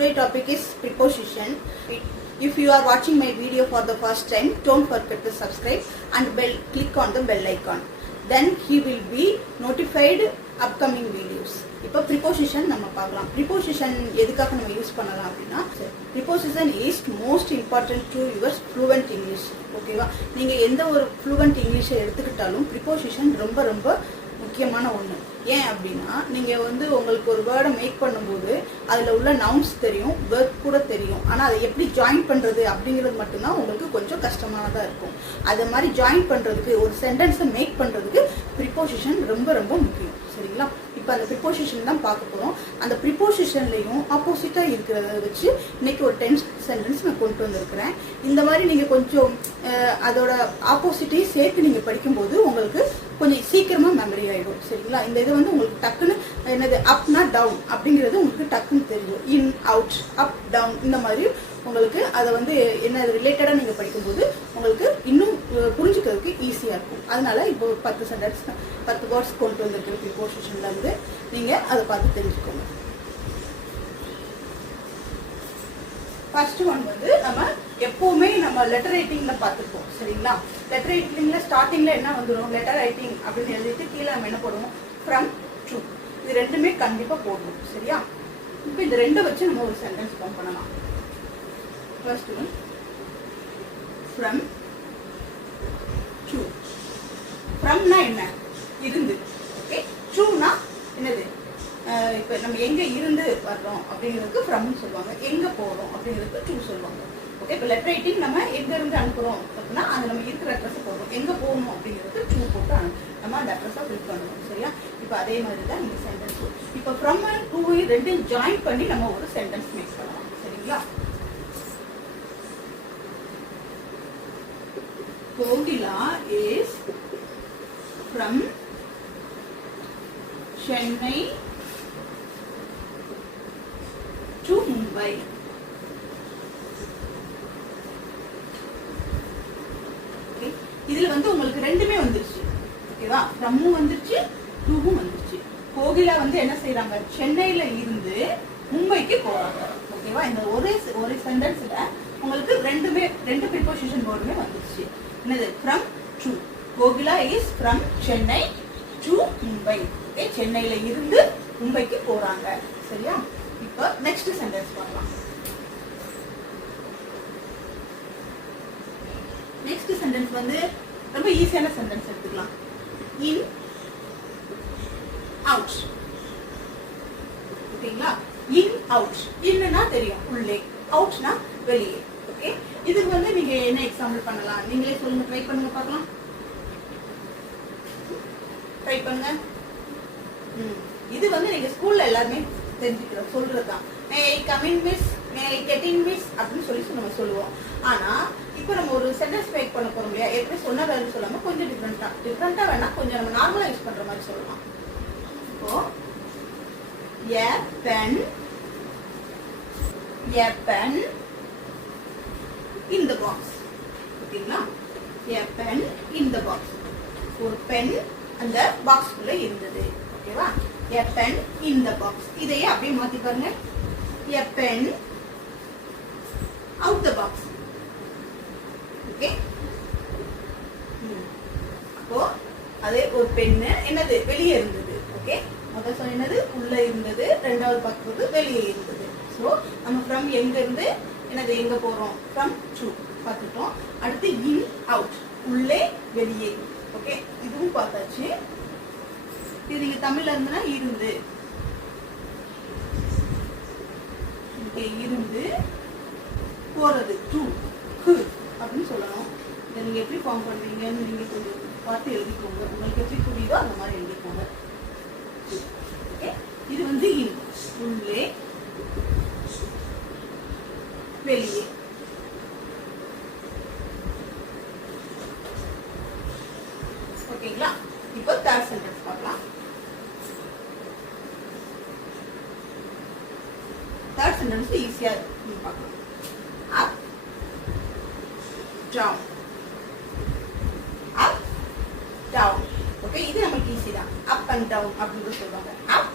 Today topic is preposition. If you are watching my video for the first time, don't forget to subscribe and click on the bell icon. Then he will be notified upcoming videos. இப்போ preposition நம்ம பார்க்கலாம். Preposition எதுக்காக நம்ம use பண்ணலாம் அப்படின்னா, preposition is most important to your fluent English. ஓகேவா? நீங்க எந்த ஒரு fluent English எடுத்துக்கிட்டாலும் preposition ரொம்ப ரொம்ப முக்கியமான ஒன்று. ஏன் அப்படின்னா, நீங்கள் உங்களுக்கு ஒரு வேர்டை மேக் பண்ணும்போது அதில் உள்ள நவுன்ஸ் தெரியும், வேர்ட் கூட தெரியும். ஆனால் அதை எப்படி ஜாயின் பண்ணுறது அப்படிங்கிறது மட்டும்தான் உங்களுக்கு கொஞ்சம் கஷ்டமானதாக இருக்கும். அதை மாதிரி ஜாயின் பண்ணுறதுக்கு, ஒரு சென்டென்ஸை மேக் பண்ணுறதுக்கு ப்ரிப்போசிஷன் ரொம்ப ரொம்ப முக்கியம். சரிங்களா? இப்போ அந்த ப்ரிப்போசிஷன் தான் பார்க்க போகிறோம். அந்த ப்ரிப்போசிஷன்லையும் ஆப்போசிட்டாக இருக்கிறத வச்சு இன்னைக்கு ஒரு 10 சென்டென்ஸ் நான் கொண்டு வந்திருக்கிறேன். இந்த மாதிரி நீங்கள் கொஞ்சம் அதோட ஆப்போசிட்டையும் சேர்த்து நீங்கள் படிக்கும்போது உங்களுக்கு கொஞ்சம் சீக்கிரமாக மெமரி ஆகிடும். சரிங்களா? இந்த இது உங்களுக்கு டக்குன்னு என்னது அப்னா டவுன் அப்படிங்கிறது உங்களுக்கு டக்குன்னு தெரியும். இன் அவுட், அப் டவுன், இந்த மாதிரி உங்களுக்கு அதை என்ன ரிலேட்டடாக நீங்கள் படிக்கும்போது உங்களுக்கு இன்னும் புரிஞ்சுக்கிறதுக்கு ஈஸியாக இருக்கும். அதனால இப்போ 10 சென்டென்ஸ் 10 வேர்ட்ஸ் கொண்டு வந்திருக்கிற ப்ரிப்போசிஷன்லேருந்து நீங்கள் அதை பார்த்து தெரிஞ்சுக்கோங்க. ஃபர்ஸ்ட் ஒன் நம்ம எப்பவுமே நம்ம லெட்டர் ரைட்டிங்ல பார்த்துருப்போம். சரிங்களா? லெட்டர் ரைட்டிங்ல ஸ்டார்டிங்ல என்ன வந்துடும், லெட்டர் ரைட்டிங் அப்படின்னு எழுதிட்டு கீழே நம்ம என்ன போடுவோம், ஃப்ரம் டு. இது ரெண்டுமே கண்டிப்பா போடுவோம். சரியா? இப்போ இந்த ரெண்டை வச்சு நம்ம ஒரு சென்டென்ஸ் ஃபார்ம் பண்ணலாம். First one from to. ஃப்ரம்னா என்ன, இருந்து. ஓகே. டுனா என்னது, இப்போ நம்ம எங்கே இருந்து வர்றோம் அப்படிங்கிறதுக்கு ஃப்ரம்னு சொல்லுவாங்க. எங்கே போகிறோம் அப்படிங்கிறதுக்கு டு சொல்லுவாங்க. ஓகே. இப்போ லெட்டர் ரைட்டிங் நம்ம எங்கேருந்து அனுப்புகிறோம் அப்படின்னா அது நம்ம இருக்கிற அட்ரஸை போடுறோம். எங்கே போகணும் அப்படிங்கிறது டு போட்டு நம்ம அந்த அட்ரஸை ஃபில் பண்ணணும். சரியா? இப்போ அதே மாதிரி தான் இந்த சென்டென்ஸ். இப்போ ஃப்ரம் அண்ட் டு ரெண்டையும் ஜாயின் பண்ணி நம்ம ஒரு சென்டென்ஸ் மேக் பண்ணலாம். சரிங்களா? Kokila is from Chennai to Mumbai. Okay. இதுல உங்களுக்கு ரெண்டுமே வந்துருச்சு. ஓகேவா? ஃப்ரம்மும் வந்துருச்சு, டுவும் வந்துருச்சு. கோகிலா என்ன செய்யறாங்க, சென்னையில இருந்து மும்பைக்கு போறாங்க. ஓகேவா? இந்த ஒரு சென்டென்ஸ்ல உங்களுக்கு ரெண்டு ப்ரிப்போசிஷன் வேர்டுமே வந்துருச்சு. என்னது, from to. Kokila is from Chennai to Mumbai. Okay. சென்னையில இருந்து மும்பைக்கு போறாங்க. சரியா? இப்போ நெக்ஸ்ட் சென்டென்ஸ் பார்க்கலாம். நெக்ஸ்ட் சென்டென்ஸ் ரொம்ப ஈஸியான சென்டென்ஸ் எடுத்துக்கலாம். In out. ஓகேங்களா? In out. இன்னுனா தெரியும், உள்ளே. அவுட்னா வெளியே. ஓகே. இதுக்கு நீங்க என்ன எக்ஸாம்பிள் பண்ணலாம், நீங்களே சொல்லுங்க, ட்ரை பண்ணுங்க பார்க்கலாம். ட்ரை பண்ணுங்க. இது நீங்க ஸ்கூல்ல எல்லாருமே தெரிஞ்சுக்கிறோம், சொல்றதுதான். May I come in miss, may I get in miss அப்படின்னு சொல்லி நம்ம சொல்லுவோம். ஆனா இப்போ நம்ம ஒரு சென்டென்ஸ் மேக் பண்ண போறோம் இல்லையா, எப்படி சொன்ன வேலை சொல்லாம கொஞ்சம் டிஃப்ரெண்டா வேணா கொஞ்சம் நம்ம நார்மலா யூஸ் பண்ற மாதிரி சொல்லலாம். இப்போ a pen in the box. ஓகேங்களா? a pen in the box. ஒரு பென் அந்த பாக்ஸ்க்குள்ள இருந்தது. ஓகேவா? a pen in the box. இதையே அப்படியே மாத்தி பாருங்க. a pen out the box. Okay. அப்போ அதே ஒரு பென் என்னது, வெளியே இருந்தது. ஓகே. முதல் சொன்னது உள்ள இருந்தது, ரெண்டாவது பார்க்குறது வெளியே இருந்தது. ஸோ நம்ம ஃப்ரம் எங்க இருந்து என்னது எங்க போறோம், ஃப்ரம் டு பார்த்துட்டோம். அடுத்து இன் அவுட், உள்ளே வெளியே. ஓகே. இதுவும் பார்த்தாச்சு. இது நீங்க தமிழ்ல இருந்தனா இருந்து. ஓகே. இருந்து போறது டு அப்படின்னு சொல்லணும். இதை நீங்க எப்படி ஃபார்ம் பண்ணுவீங்கன்னு நீங்க கொஞ்சம் பார்த்து எழுதிக்கோங்க. உங்களுக்கு எப்படி புரியுதோ அந்த மாதிரி எழுதிக்கோங்க. ஓகே. இது இன், உள்ளே வெளியே. ஓகேங்களா? இப்போ தேர்ட் சென்டென்ஸ் பார்க்கலாம். தேர்ட் சென்டென்ஸ் ஈஸியா பார்க்கலாம். Up down, up down. Okay. இது நமக்கு ஈஸி தான். அப் அண்ட் டவுன் அப்படின்னு சொல்லுவாங்க. அப்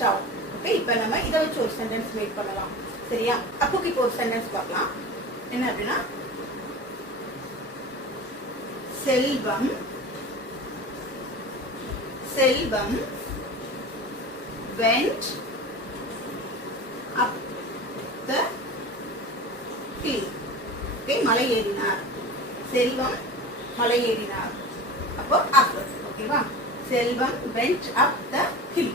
டவுன். ஓகே, இப்போ நம்ம இதை வச்சு ஒரு சென்டென்ஸ் மேக் பண்ணலாம். சரியா? அப்புக்கு இப்போ ஒரு சென்டென்ஸ் பார்க்கலாம். என்ன அப்படின்னா, Selvam Selvam went up the hill. Okay, மலை ஏறினார். செல்வம் மலை ஏறினார். அப்போ அப். ஓகேவா? Selvam went up the hill.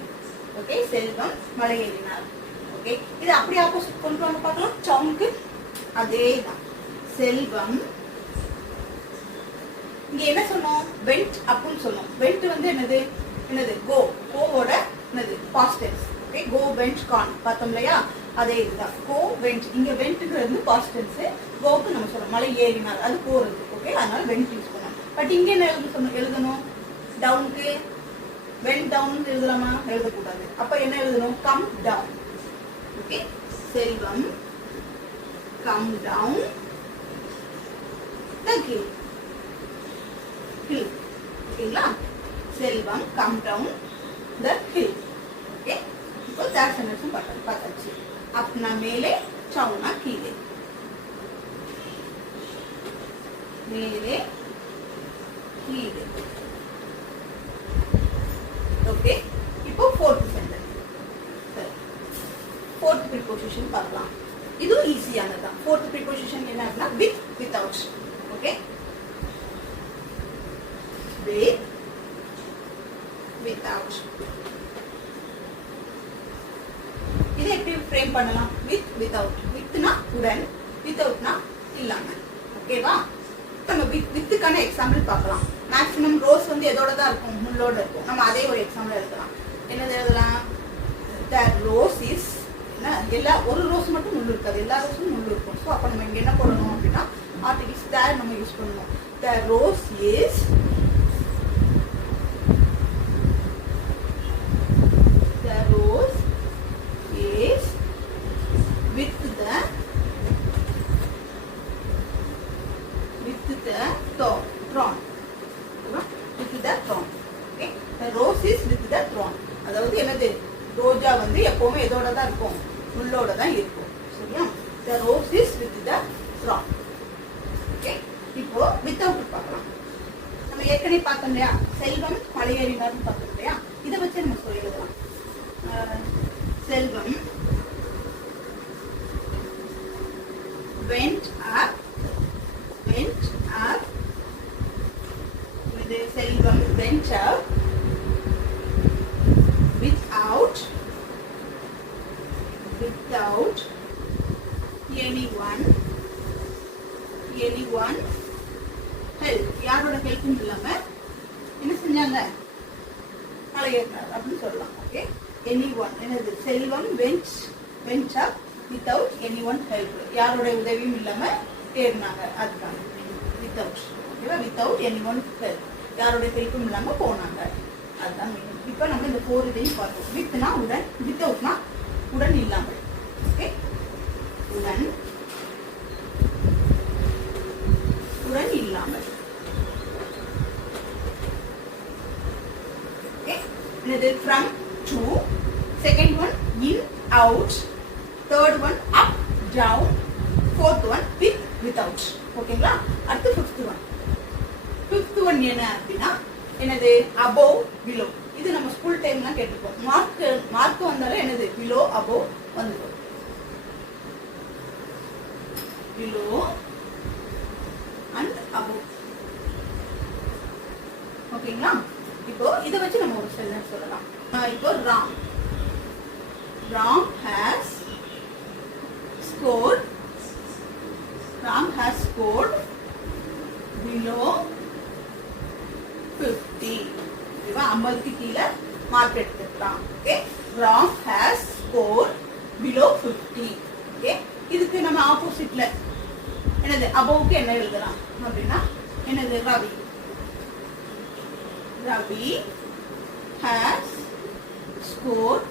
Okay, Selvam மலை ஏறினார். ஓகே, இது அப்படியே ஆப்போசிட் கொண்டு வாங்க பார்க்கலாம். சவுண்ட்க்கு அதேதான். செல்வம் இங்க என்ன சொன்னோம்? went upனு சொன்னோம். went வந்து என்னது? go. goவோட என்னது? past tense. Okay, go went gone பார்த்தோம் இல்லையா? அதே இதுதான். go went. இங்க wentங்கிறது past tense. goக்கு நம்ம சொல்றோம் மலை ஏறினார், அது போறது. ஓகே, அதனால went யூஸ் பண்ணோம். பட் இங்க என்ன எழுதணும்? டவுனுக்கு went down எழுதலாமா? எழுதக்கூடாது. அப்ப என்ன எழுதணும்? come down. Okay, Selvam come down the hill. ஓகேங்களா? செல்வம் come down the hill. Okay, இப்போ தேர்ட் சென்டென்ஸும் பார்த்தாச்சு. அப்னா மேலே, சவுனா கீழே. மேலே கீழே. ஓகே, இப்போ ஃபோர்த் சென்டென்ஸ். சரி, ஃபோர்த் ப்ரிபோசிஷன் பார்க்கலாம். இது ஈஸியானதுதான். ஃபோர்த் ப்ரிபோசிஷன் என்ன அப்படின்னா with, without. Okay, with, without. இதை எப்படி ஃப்ரேம் பண்ணலாம்? with, without. withனா உடன், withoutனா இல்லாம. ஓகேவா? நம்ம வித்துக்கான எக்ஸாம்பிள் பார்க்கலாம். மேக்ஸிமம் ரோஸ் வந்து எதோட தான் இருக்கும்? முள்ளோட இருக்கும். நம்ம அதே ஒரு எக்ஸாம்பிள் எழுதலாம். என்னது எழுதலாம்? the rose is, எல்லா ஒரு ரோஸ் மட்டும் முள்ளு இருக்காது, எல்லா ரோஸும் முள்ளு இருக்கும். ஸோ அப்போ நம்ம இங்க என்ன பண்ணணும் அப்படின்னா ஆர்டிகிள்ஸ் there நம்ம யூஸ் பண்ணணும். the rose is அதாவது என்னது? ரோஜா வந்து எப்பவுமே எதோட தான் இருக்கும்? முள்ளோட தான் இருக்கும். சரியா? the rose is with the thorn. Okay, இப்போ without பார்க்கலாம். நம்ம ஏற்கனவே பார்த்தோம் இல்லையா? செல்வம் மலை ஏறினார்னு பார்த்தோம் இல்லையா? இதை வச்சு நம்ம சொல்லி எழுதலாம். செல்வம் went up with Selvam went up without anyone help. யாரோட ஹெல்ப்பும் இல்லாம என்ன செஞ்சாங்க? மலை ஏறினார் அப்படின்னு சொல்லலாம். ஓகே, anyone என்னது? செல்வம் went up without anyone help. யாரோட உதவியும் இல்லாம ஏறினாங்க. அதுதான் without. ஓகேவா? without anyone help. யாரோட ஹெல்ப்பும் இல்லாம போனாங்க. அதுதான் மீனிங். இப்போ நம்ம இந்த 4 இதையும் பார்த்தோம். வித்னா உடன், வித்தவுட்னா உடன் இல்லாமல். ஓகே, உடன் இல்லாமல். ஓகே, என்னது? from, to. Second one in, out. Third one up, down. Fourth one with, without. ஓகேங்களா? அடுத்து ஃபிஃப்த் ஒன் என்ன அப்படின்னா என்னது? above, below. இது நம்ம ஸ்கூல் டைம்லாம் கேட்டுப்போம். மார்க் வந்தாலும் என்னது? below, above வந்துடும். below and above. ஓகேங்களா? இப்போ இதை வச்சு நம்ம ஒரு சென்டென்ஸ் சொல்லலாம். இப்போ Ram has scored below 50. இதுவா 50க்கு கீழே மார்க் எடுத்துக்கலாம். Okay, Ram has scored below 50. Okay, இதுக்கு நம்ம ஆப்போசிட்ல என்னது? அபோவ்க்கு என்ன எழுதலாம் அப்படின்னா என்னது? Ravi has scored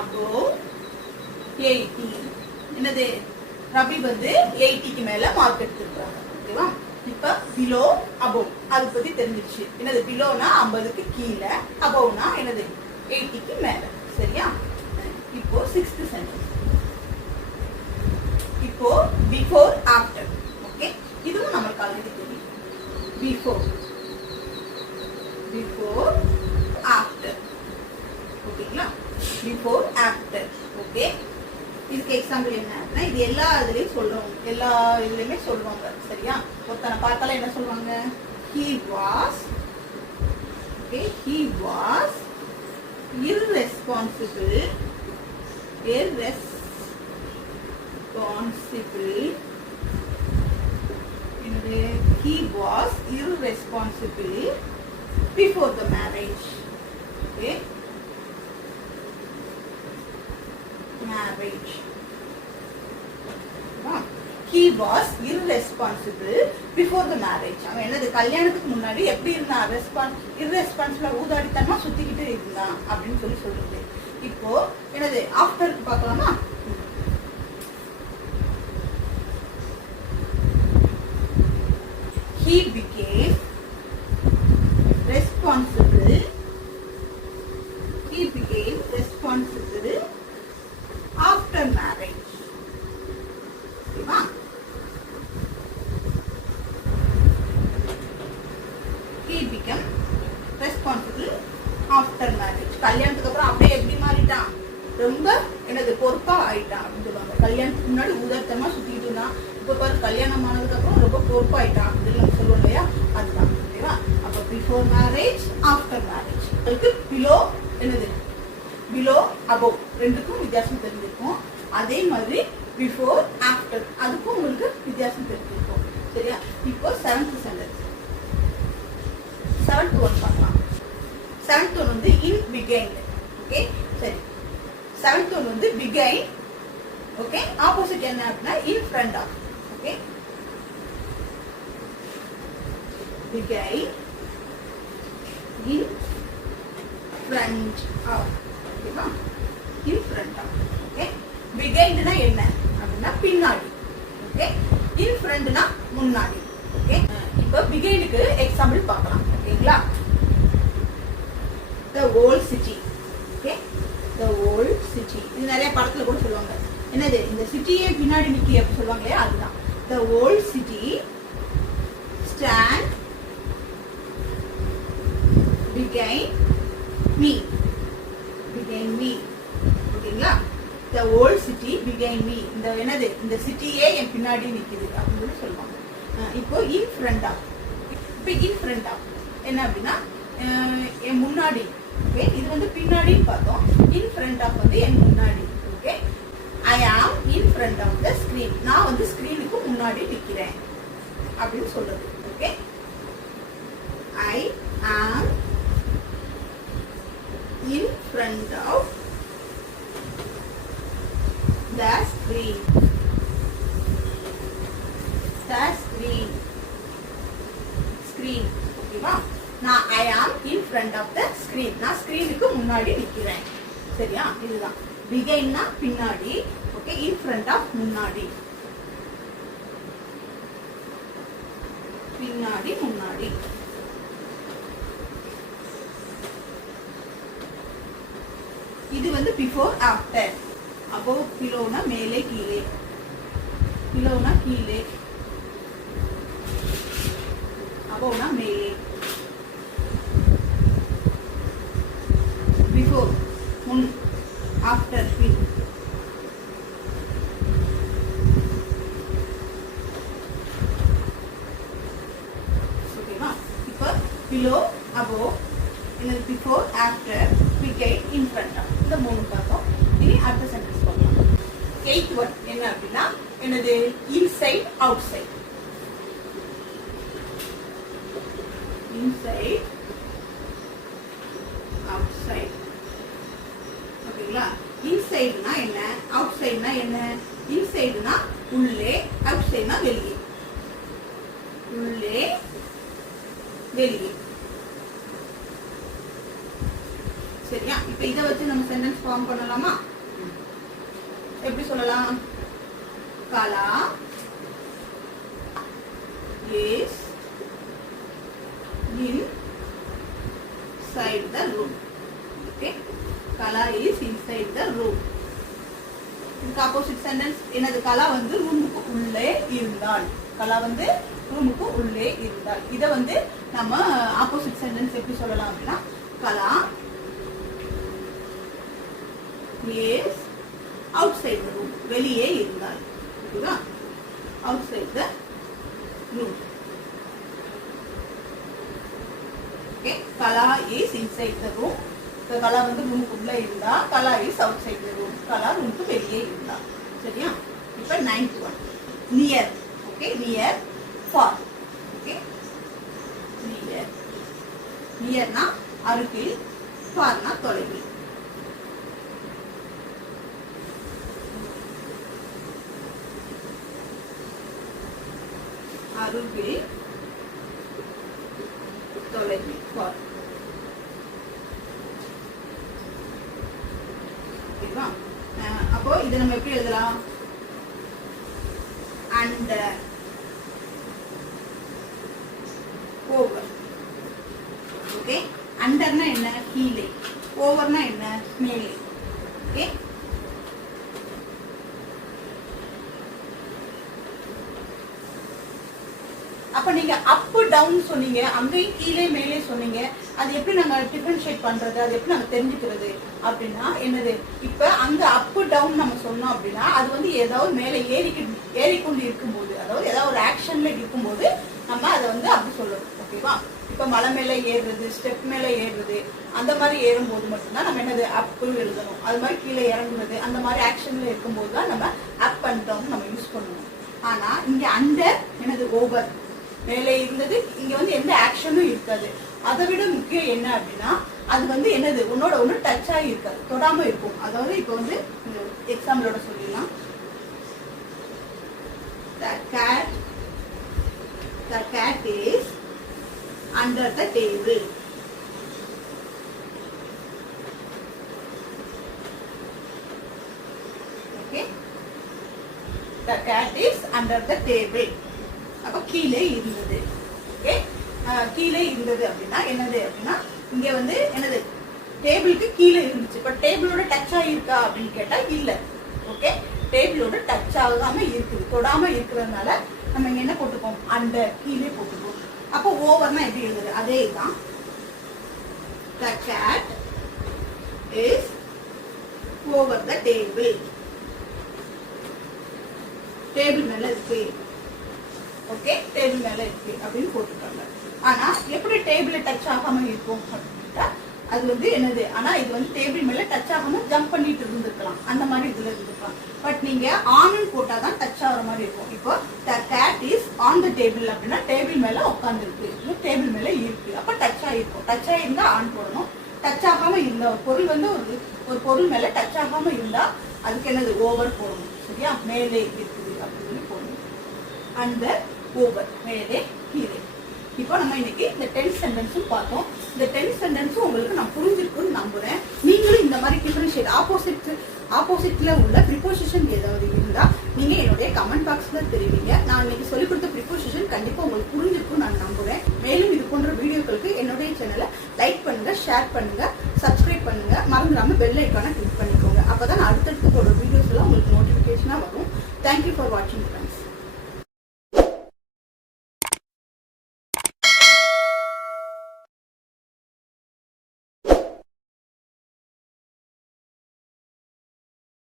above 80. என்னது? ரவி வந்து 80க்கு மேல மார்க் எடுத்துருக்காங்க. ஓகேவா? இப்ப பிலோ அபோவ் அது பத்தி தெரிஞ்சிருச்சு. என்னது பிலோனா 50க்கு கீழே, அபோவ்னா என்னது 80க்கு மேல. சரியா? இப்போ 6th சென்டென்ஸ். இப்போ பிஃபோர் ஆஃப்டர். ஓகே, இதுவும் நமக்கு ஆல்ரெடி தெரியும். Before after. ஓகேங்களா? Before after. ஓகே, இதுக்கு எக்ஸாம்பிள் என்ன, இது எல்லா இதுலயும் சொல்லுவாங்க, எல்லா இதுலயுமே சொல்லுவாங்க. சரியா? ஒருத்தனை பார்த்தாலும் என்ன சொல்லுவாங்க, he was irresponsible he was irresponsible before the marriage. Okay, marriage. He was irresponsible before the marriage. அவன் என்னது கல்யாணத்துக்கு முன்னாடி எப்படி இருந்தான், irresponsible ஊதாடித்தனமா சுத்திக்கிட்டு இருந்தான் அப்படின்னு சொல்றது. இப்போ என்னது ஆஃப்டருக்கு பார்க்கலாமா? He became responsible after marriage. ஓகேவா? He became responsible after marriage. கல்யாணத்துக்கு அப்புறம் அப்படியே எப்படி மாறிட்டான், ரொம்ப என்னது பொறுப்பா ஆயிட்டான் அப்படின்னு சொல்லுவாங்க. கல்யாணத்துக்கு முன்னாடி உதர்த்தமா சுத்திட்டு இருந்தான், இப்ப பாரு கல்யாணம் ஆனதுக்கு அப்புறம் ரொம்ப பொறுப்பாயிட்டான் அப்படின்னு நம்ம சொல்லுவோம் இல்லையா, அதுதான். ஓகேவா? அப்ப பிஃபோர் மேரேஜ், ஆஃப்டர் மேரேஜ். அதுக்கு பிலோ என்னது பிலோ அபோவ் ரெண்டுக்கும் வித்தியாசம் தெரிஞ்சிருக்கும். அதே மாதிரி பிஃபோர் ஆஃப்டர் அதுக்கும் உங்களுக்கு வித்தியாசம் தெரிஞ்சிருக்கும். சரியா? இப்போ 7th சென்டென்ஸ். 7th ஒன் பார்க்கலாம். 7th ஒன் வந்து இன் பிகைன். ஓகே, சரி. 7th ஒன் வந்து பிகைன். ஓகே, ஆப்போசிட் என்ன அப்படின்னா இன் ஃப்ரண்ட் ஆஃப். ஓகே, பிகைன் இன் ஃப்ரண்ட் ஆஃப். ஓகேவா? In front of. ஓகே, பிகைன்ட்னா என்ன அப்படின்னா பின்னாடி. ஓகே, இன் ஃப்ரண்ட்னா முன்னாடி. ஓகே, இப்போ பிகைனுக்கு எக்ஸாம்பிள் பார்க்கலாம். ஓகேங்களா? the whole city. Okay, the whole city. இது நிறைய படத்துல கூட சொல்லுவாங்க. என்னது இந்த சிட்டியே பின்னாடி நிக்கி அப்படி சொல்லுவாங்க இல்லையா, அதுதான். the whole city stand behind me. ஓகேங்களா? the whole city behind me. இந்த என்னது இந்த சிட்டியே என் பின்னாடி நிக்குது அப்படின்னு சொல்லுவாங்க. இப்போ in front of. இப்போ in front of என்ன அப்படின்னா என் முன்னாடி. ஓகே, இது வந்து பின்னாடின்னு பார்த்தோம். in front of வந்து என் முன்னாடி. Okay, I am in front of the screen. நான் வந்து ஸ்கிரீனுக்கு முன்னாடி நிக்கிறேன் அப்படின்னு சொல்றது. Okay, I am in front of the screen. ஓகேவா? நான் I am in front of the screen. நான் ஸ்கிரீனுக்கு முன்னாடி நிக்கிறேன். சரியா? இதுதான் பிகைன்னா பின்னாடி. ஓகே, in front of முன்னாடி, பின்னாடி முன்னாடி. இது வந்து பிஃபோர் ஆஃப்டர். above பிலோனா மேலே கீழே, பிலோனா கீழே, aboveனா மேலே. பிஃபோர் முன், ஆஃப்டர் பின். ஓகேவா? இப்போ பிலோ above என்னது before after behind in front of இந்த மூணு பார்த்தோம். இனி அடுத்த சென்டென்ஸ் பார்க்கலாம். 8th ஒன் என்ன அப்படின்னா என்னது inside outside. Inside outside. ஓகேங்களா? இன்சைடுனா என்ன, அவுட் சைடுனா என்ன? இன்சைடுனா உள்ளே, அவுட் சைடுனா வெளியே. உள்ளே வெளியே. சரியா? இப்ப இத வச்சு நம்ம சென்டென்ஸ் ஃபார்ம் பண்ணலாமா? எப்படி சொல்லலாம்? Kala is இதுக்கு ஆப்போசிட் சென்டென்ஸ் என்னது? கலா வந்து ரூமுக்கு உள்ளே இருந்தாள். கலா வந்து ரூமுக்கு உள்ளே இருந்தாள். இதை வந்து நம்ம ஆப்போசிட் சென்டென்ஸ் எப்படி சொல்லலாம் அப்படின்னா, கலா is outside the room. வெளியே இருந்தாள். ஓகேவா? outside the room. Okay, Kala is inside the room. கலா வந்து ரூமுக்கு உள்ள இருந்தா. கலா is outside the room. கலா ரூமுக்கு வெளியே இருந்தா. சரியா? இப்போ 9th one. near. Okay, near, far. Okay, near. near னா அருகில், far னா தொலைவில். அருகில், தொலைவில், far. ஓகேவா? அப்போ இதை நம்ம எப்படி எழுதலாம்? under, over. ஓகே, அண்டர்னா என்ன? கீழே. ஓவர்னா என்ன? மேலே. ஓகே, அப்ப நீங்க அப் டவுன் சொன்னீங்க, அங்கேயும் கீழே மேலே சொன்னீங்க. அது எப்படி நாங்க டிஃபரன்ஷியேட் பண்றது? அது எப்படி நாங்க தெரிஞ்சுக்கிறது அப்படின்னா என்னது? இப்ப அங்க அப் டவுன் நம்ம சொன்னோம் அப்படின்னா அது வந்து ஏதாவது மேலே ஏறிக்கொண்டு இருக்கும்போது, அதாவது ஏதாவது ஒரு ஆக்ஷன்ல இருக்கும்போது நம்ம அதை வந்து அப்படி சொல்லணும். ஓகேவா? இப்ப மலை மேல ஏறுறது, ஸ்டெப் மேல ஏறுறது, அந்த மாதிரி ஏறும்போது மட்டும்தான் நம்ம என்னது அப் எழுதணும். அது மாதிரி கீழே இறங்குறது, அந்த மாதிரி ஆக்ஷன்ல இருக்கும்போது தான் நம்ம அப் அண்ட் டவுன் நம்ம யூஸ் பண்ணுவோம். ஆனா இங்க அண்டர் என்னது? ஓவர். மேலே இருந்தது. இங்க வந்து எந்த ஆக்ஷனும் இருக்காது. அதை விட முக்கியம் என்ன அப்படின்னா அது வந்து என்னது? உன்னோட ஒண்ணு டச் ஆகி இருக்காது, தொடாம இருக்கும். அதாவது இப்ப வந்து எக்ஸாம்பிளோட சொல்லிடலாம். The cat is under the table. Okay, the cat is under the table. அப்ப கீழே இருந்தது. ஓகே, கீழே இருந்தது அப்படின்னா என்னது அப்படின்னா இங்க வந்து என்னது? டேபிளுக்கு கீழே இருந்துச்சு. இப்ப டேபிளோட டச் ஆகிருக்கா அப்படின்னு கேட்டா இல்ல. ஓகே, டேபிளோட டச் ஆகாம இருக்குது, தொடாம இருக்கிறதுனால நம்ம இங்க என்ன போட்டுப்போம்? அண்டர், கீழே போட்டுப்போம். அப்போ ஓவர்னா எப்படி எழுதுது? அதே தான். The cat is over the table. Table மேல இருக்கு. ஓகே, டேபிள் மேல இருக்கு அப்படின்னு போட்டுருக்காங்க. ஆனா எப்படி டேபிள் டச் ஆகாம இருக்கும் அப்படின்னா அது வந்து என்னது? ஆனா இது வந்து டேபிள் மேல டச் ஆகாம ஜம்ப் பண்ணிட்டு இருந்திருக்கலாம், அந்த மாதிரி இதுல இருந்திருக்கலாம். பட் நீங்க ஆன் போட்டாதான் டச் ஆகிற மாதிரி இருக்கும். இப்போ the cat is on the table அப்படின்னா டேபிள் மேல உட்கார்ந்து இருக்கு, டேபிள் மேல இருக்கு. அப்ப டச் ஆகிருக்கும். டச் ஆகிருந்தா ஆன் போடணும். டச் ஆகாம இருந்த ஒரு பொருள் வந்து ஒரு பொருள் மேல டச் ஆகாம இருந்தா அதுக்கு என்னது? ஓவர் போடணும். சரியா? மேலே இருக்குது அப்படின்னு போடணும். அந்த ஓவர், மேலே, கீழே. இப்போ நம்ம இன்னைக்கு இந்த 10th சென்டென்ஸும் பார்த்தோம். இந்த 10th சென்டென்ஸும் உங்களுக்கு நான் புரிஞ்சிருக்குன்னு நம்புறேன். நீங்களும் இந்த மாதிரி டிஃபரன்ஷியேட் ஆப்போசிட்ல உள்ள ப்ரிப்போசிஷன் ஏதாவது இருந்தா நீங்க என்னுடைய கமெண்ட் பாக்ஸ்ல தெரிவிங்க. நான் இன்னைக்கு சொல்லிக் கொடுத்த ப்ரிப்போசிஷன் கண்டிப்பா உங்களுக்கு புரிஞ்சிருக்குன்னு நான் நம்புறேன். மேலும் இது போன்ற வீடியோக்களுக்கு என்னுடைய சேனலை லைக் பண்ணுங்க, ஷேர் பண்ணுங்க, சப்ஸ்கிரைப் பண்ணுங்க. மறந்துடாம பெல் ஐக்கானை கிளிக் பண்ணிக்கோங்க. அப்பதான் அடுத்தடுத்து போடுற வீடியோஸ் எல்லாம் உங்களுக்கு நோட்டிபிகேஷனா வரும். தேங்க்யூ ஃபார் வாட்சிங்.